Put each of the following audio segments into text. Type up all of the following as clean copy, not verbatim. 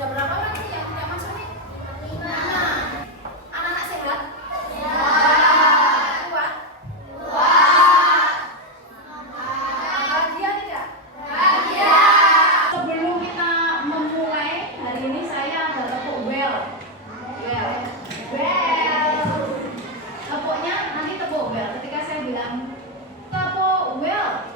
Ada berapa orang ini yang tidak masuk nih? 5. Anak-anak sehat? Ya. Kuat? Kuat. Bahagia tidak? Bahagia. Sebelum kita memulai hari ini, saya ada tepuk bel. Bel. Tepuknya nanti tepuk bel. Ketika saya bilang tepuk bel.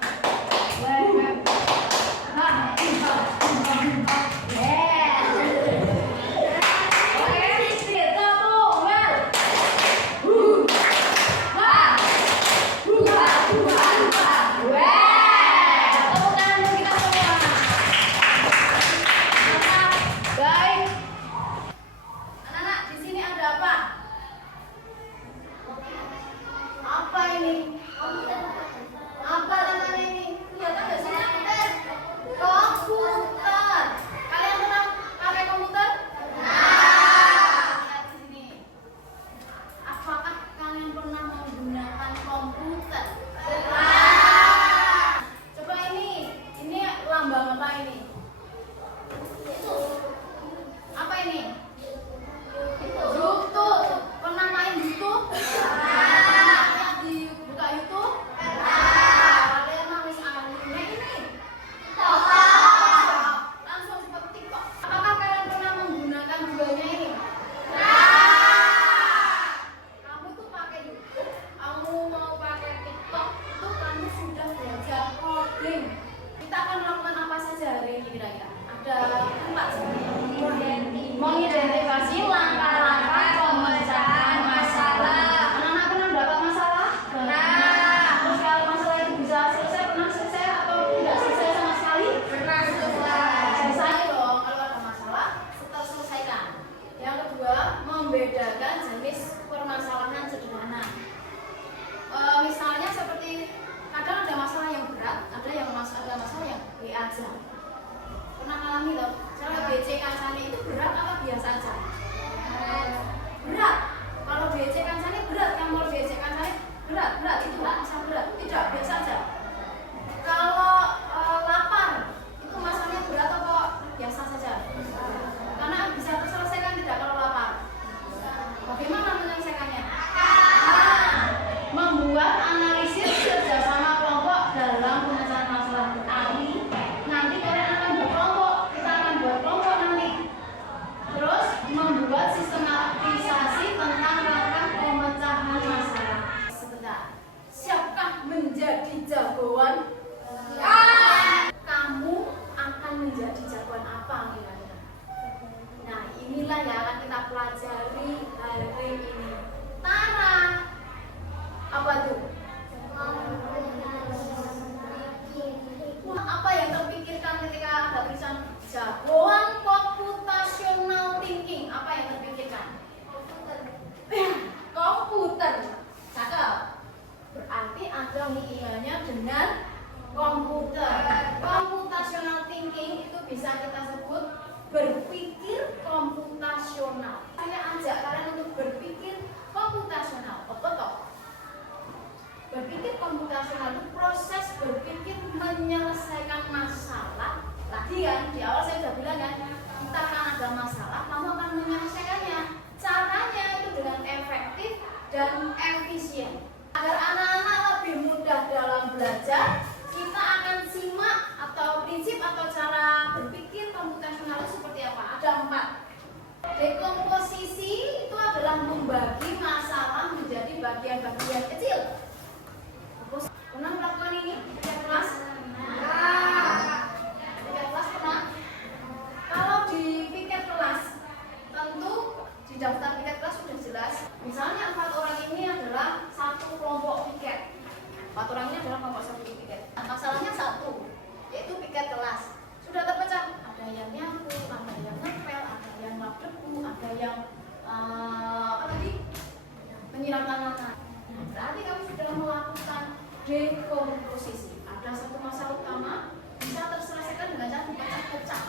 Kita akan melakukan apa saja hari ini kira-kira? Ada 4 mengidentifikasi langkah-langkah pemecahan masalah. Anak-anak pernah dapat masalah? Pernah. Terus kalau masalah itu bisa selesai, pernah selesai atau tidak selesai sama sekali? Pernah selesai. Selesai dong, kalau ada masalah setelah selesaikan. Yang kedua, membedakan jenis permasalahan sederhana. Misalnya seperti kadang ada masalah yang berat, ada masalah yang B aja. Pernah ngalami loh, misalnya BC kancane itu berat atau biasa aja? Berat. Kalau BC kancane berat, yang mau BC kancane berat itu nggak bisa berat, tidak biasa aja. Kalau lapar itu masalahnya berat atau biasa saja? Karena bisa terselesaikan tidak kalau lapar. Bagaimana menyelesaikannya? Membuat analisis kerjasama kelompok dalam pemecahan masalah. Nanti kalian akan berkelompok, kita akan buat kelompok nanti. Terus membuat sistematisasi tentang langkah pemecahan masalah. Sebentar, siapkah menjadi jagoan? Ya. Kamu akan menjadi jagoan apa kira-kira? Nah, inilah yang akan kita pelajari hari ini. Tara, apa tuh? Apa yang terpikirkan ketika ada tulisan jagoan computational thinking? Apa yang terpikirkan? Komputer. Cakep. Berarti ada hubungannya dengan komputer. Computational thinking itu bisa kita sebut berpikir komputasional. Saya ajak kalian untuk berpikir komputasional. Apa toh? Berpikir komputasional itu proses berpikir menyelesaikan masalah. Tadi kan di awal saya sudah bilang kan, kita akan ada masalah, kamu akan menyelesaikannya. Caranya itu dengan efektif dan efisien. Agar anak-anak lebih mudah dalam belajar, kita akan simak atau prinsip atau cara berpikir komputasional itu seperti apa. Ada 4. Dekomposisi itu adalah membagi masalah menjadi bagian-bagian kecil. Pernah melakukan ini di kelas? Di kelas pernah? Kalau di piket kelas, tentu di daftar piket kelas sudah jelas. Misalnya 4 orang ini adalah satu kelompok piket. 4 orang ini adalah kelompok satu piket. Masalahnya satu, yaitu piket kelas. Sudah terpecah. Ada yang nyapu, ada yang ngepel, ada yang lap debu, ada yang apa tadi? Menyiram tanaman. Nah, berarti kami sudah melakukan dekomposisi. Ada satu masalah utama bisa terselesaikan dengan cara dipecah-pecah.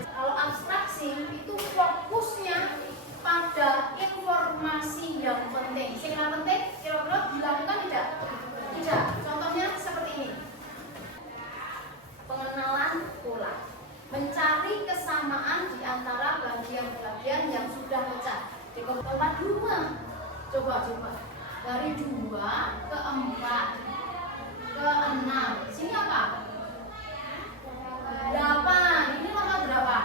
Kalau abstraksi itu fokusnya pada informasi yang penting. Yang penting kira-kira dilakukan tidak? Tidak. Contohnya seperti ini. Pengenalan pola. Mencari kesamaan di antara 6. Sini apa? 8. Ini nomor berapa?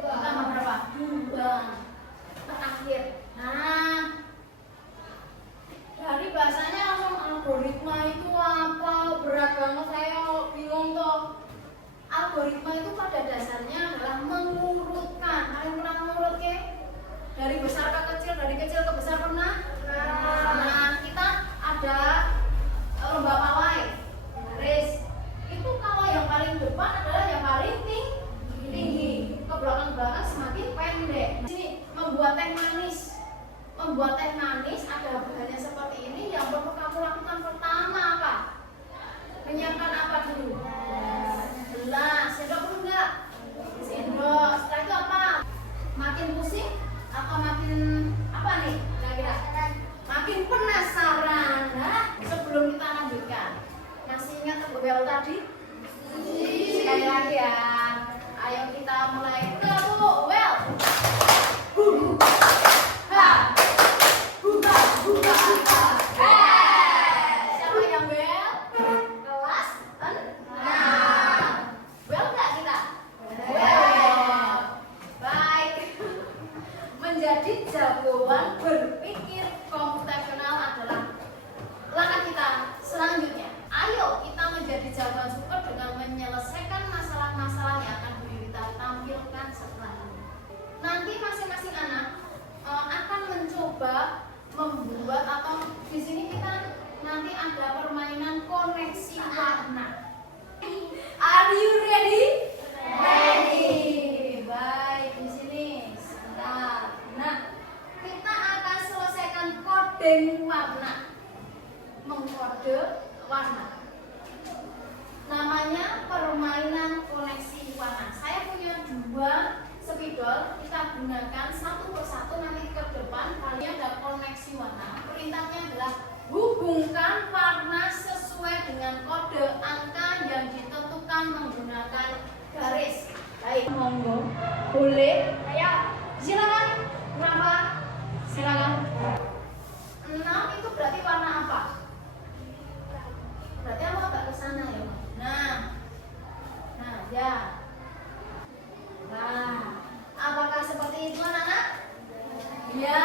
Tambah berapa? 2. Terakhir. Nah, dari bahasanya langsung algoritma itu apa? Berat banget saya kalau bingung tuh. Algoritma itu pada dasarnya adalah mengurutkan. Kalian pernah mengurut ke? Dari besar ke kecil, dari kecil ke besar pernah? Nah, kita ada lomba pawai, baris. Itu kalau yang paling depan adalah yang paling tinggi. Ke belakang-belakang semakin pendek. Sini membuat teh manis. Membuat teh manis ada bahannya seperti ini. Yang perlu kamu lakukan pertama apa? Menyiapkan apa dulu? Gelas. Sendok perlu nggak? Sendok. Setelah itu apa? Makin pusing atau makin apa nih? Kira-kira? Makin penasaran. Nah, sebelum kita lanjutkan, masih ingat bel tadi? Sekali lagi ya. Ayo kita mulai. Well. Siapa yang bel? Kelas 6. Bel nggak kita? Bel. Baik. Menjadi jagoan berpikir komputasional adalah langkah kita selanjutnya. Ayo kita menjadi jagoan super dengan menyelesaikan masalah-masalah yang akan kita tampilkan setelah ini. Nanti masing-masing anak akan mencoba membuat atau di sini kita nanti ada permainan koneksi warna. Are you ready? Ready. Baik, di sini sebentar. Nah, kita akan selesaikan koding warna. Mengkode warna. Namanya permainan koneksi warna. Saya punya 2 spidol, kita gunakan satu persatu nanti ke depan. Kalian ada koneksi warna. Perintahnya adalah hubungkan warna sesuai dengan kode angka yang ditentukan menggunakan garis. Baik, monggo. Boleh? Ayo, silakan. Berapa? Silakan. 6 itu berarti warna apa? Berarti aku agak ke sana ya. Nah, ya. Nah, apakah seperti itu anak-anak? Ya,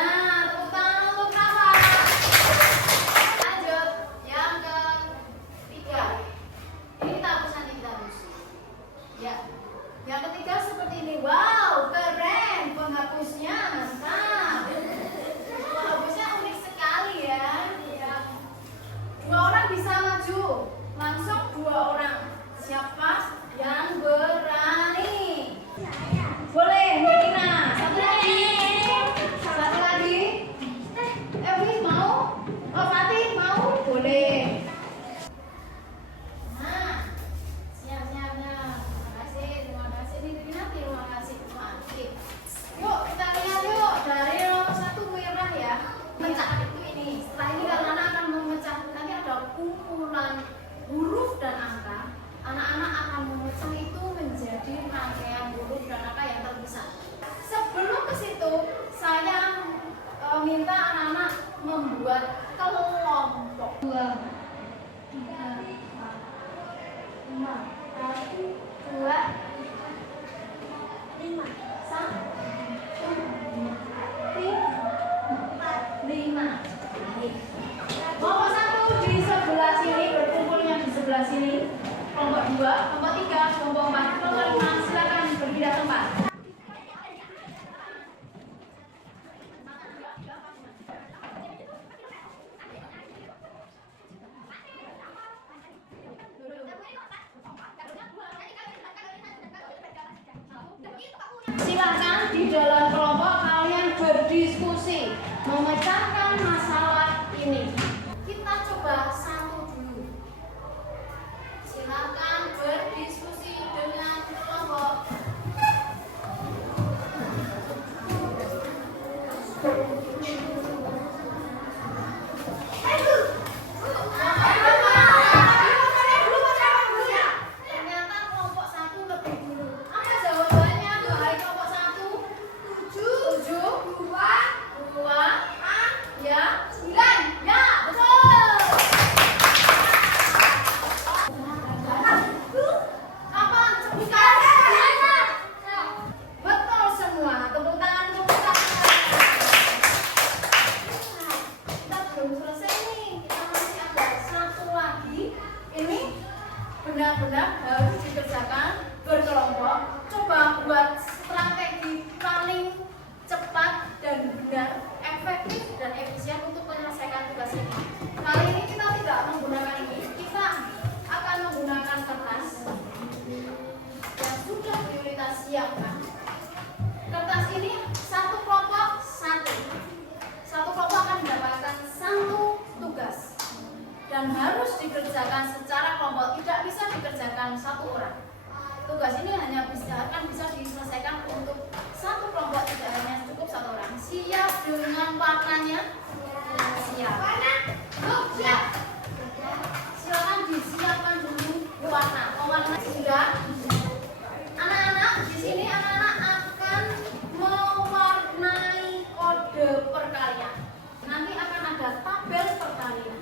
tepuk tangan untuk Rafa. Lanjut, yang ketiga. Ini kita hapus nanti kita hapus. Ya, yang ketiga seperti ini. Wow, keren penghapusnya, mantap. Penghapusnya unik sekali ya. 2 orang bisa maju, langsung 2 orang. Siapa yang berani? Boleh, Nina. Satu lagi. Evi mau? Oh, Fatih mau? Boleh. Nah, siap-siap. Terima kasih. Nina, terima kasih. Fatih. Yuk, kita lihat yuk. Dari nomor 1 merah ya. Pecah itu ini. Setelah ini anak-anak akan memecah. Nanti ada kumpulan huruf dan angka. Anak-anak akan memecah itu menjadi rangkaian huruf dan angka yang terpisah. Sebelum ke situ, saya minta anak-anak membuat kelompok. 2, 3, 4, 5, 1, 2, 5, 1, 3, 4, 5. Kelompok 1 di sebelah sini, berkumpulnya di sebelah sini. Kelompok 2, kelompok 3, kelompok 4, kelompok 5, silakan berpindah tempat. Silakan di dalam kelompok kalian berdiskusi memecahkan masalah ini. Kita coba satu dulu. Silakan berdiskusi dengan kelompok. Ternyata kelompok 1 lebih dulu. Apa jawabannya? Dari kelompok 1? 7, 2, benar-benar harus dikerjakan berkelompok. Coba buat strategi paling cepat dan benar, efektif dan efisien untuk menyelesaikan tugas ini. Kali ini kita tidak menggunakan ini, kita akan menggunakan kertas yang sudah prioritas siapkan. Kertas ini satu kelompok satu kelompok akan mendapatkan satu tugas dan harus dikerjakan secara kelompok, tidak bisa dikerjakan satu orang. Tugas ini hanya akan bisa diselesaikan untuk satu kelompok, tidak hanya cukup satu orang. Siap dengan warnanya? Siap. Siap. Silakan disiapkan dulu warna. Warna sudah. Anak-anak di sini akan mewarnai kode perkalian. Nanti akan ada tabel perkalian.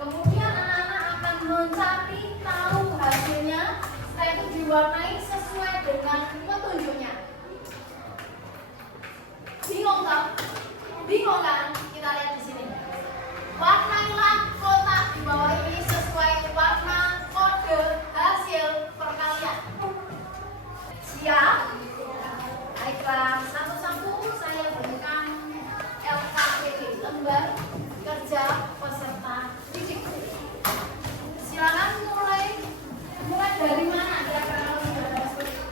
Kemudian anak-anak akan mencari tahu hasilnya. Setelah itu diwarnai sesuai dengan petunjuknya. Bingung kan? Bingung kan? Kita lihat di sini. Warnailah kotak di bawah ini sesuai warna kode hasil perkalian. Siap? Baiklah, satu-satu saya berikan LKPD, lembar kerja peserta didik. Silakan mulai dari mana kira-kira kalau sudah ada seperti itu?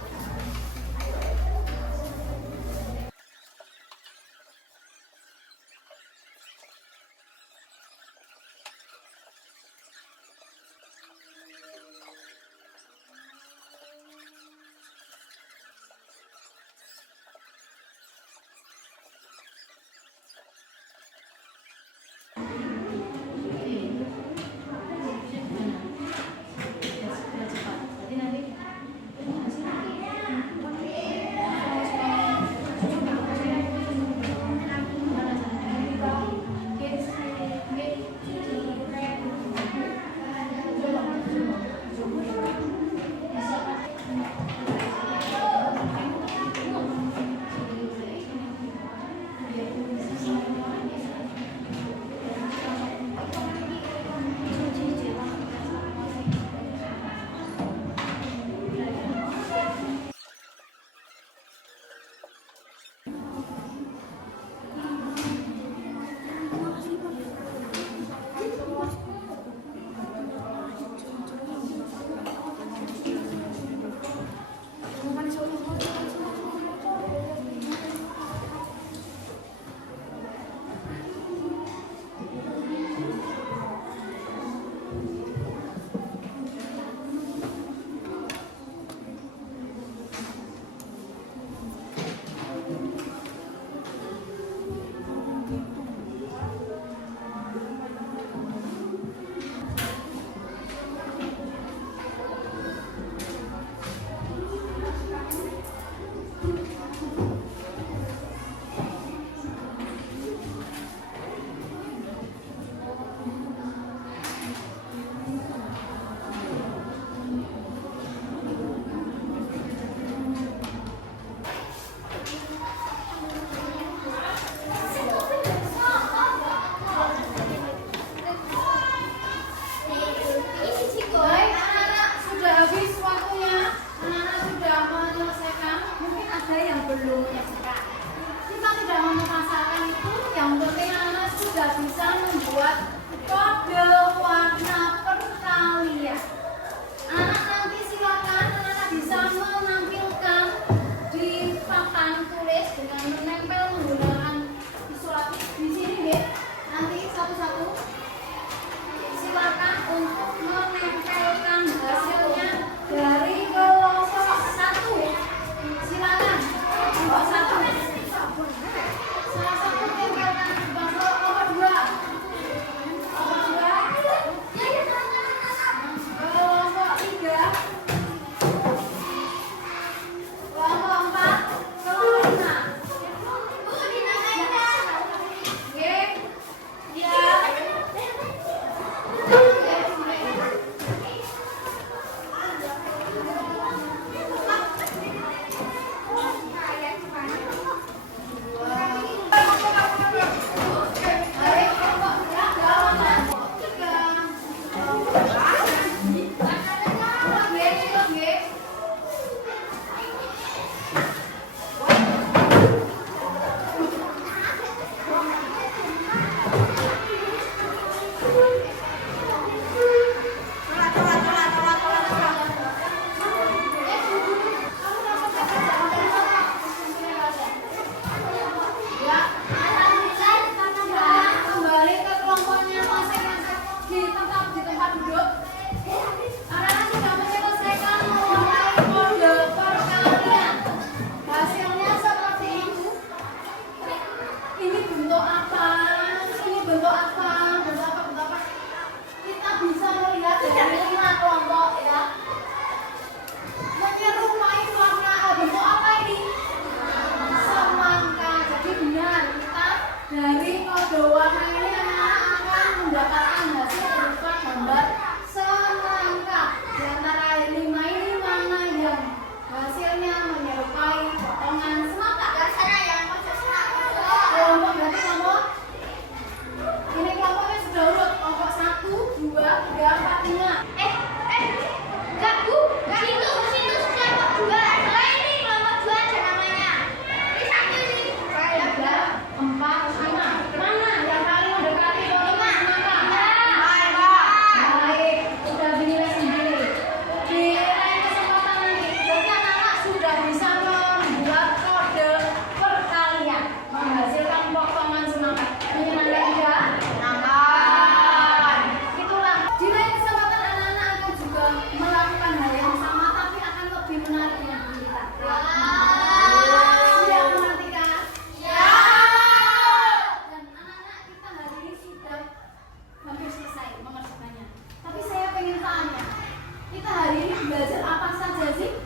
hari ini belajar apa saja sih?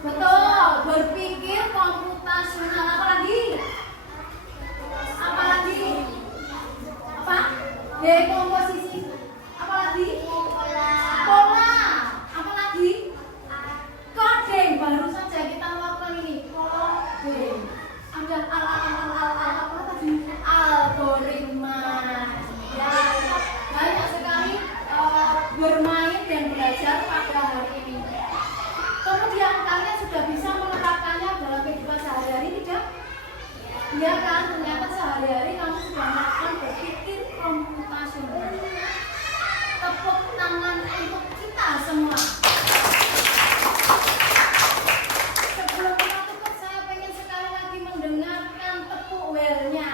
Betul, berpikir komputasional. Apa lagi? Apa lagi? Apa? Dekomposisi. Apa lagi? Pola. Apa lagi? Coding. Baru saja kita melakukan ini. Coding. Ada apa tadi? Algoritma. Ya, banyak sekali bermain dan belajar pada hari ini. Kemudian kalian sudah bisa menerapkannya dalam kehidupan sehari-hari, tidak? Iya kan? Ternyata sehari-hari kamu sudah melakukan berpikir komputasional. Tepuk tangan untuk kita semua. Sebelum kita tutup, saya pengen sekali lagi mendengarkan tepuk well-nya.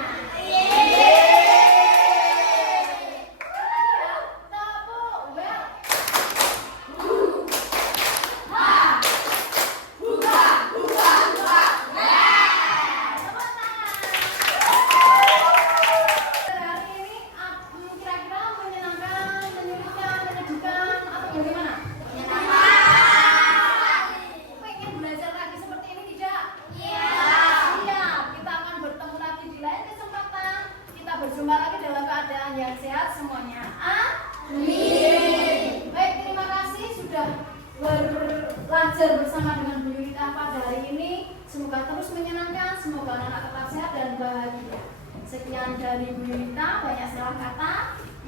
Berjumpa lagi dalam keadaan yang sehat semuanya. Amin. Baik, terima kasih sudah belajar bersama dengan Bu Yunita pada hari ini. Semoga terus menyenangkan, semoga anak tetap sehat dan bahagia. Sekian dari Bu Yunita, banyak salah kata,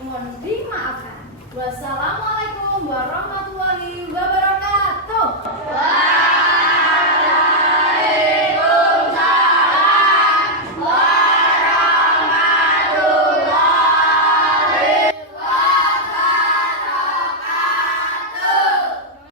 mohon dimaafkan. Wassalamualaikum warahmatullahi wabarakatuh.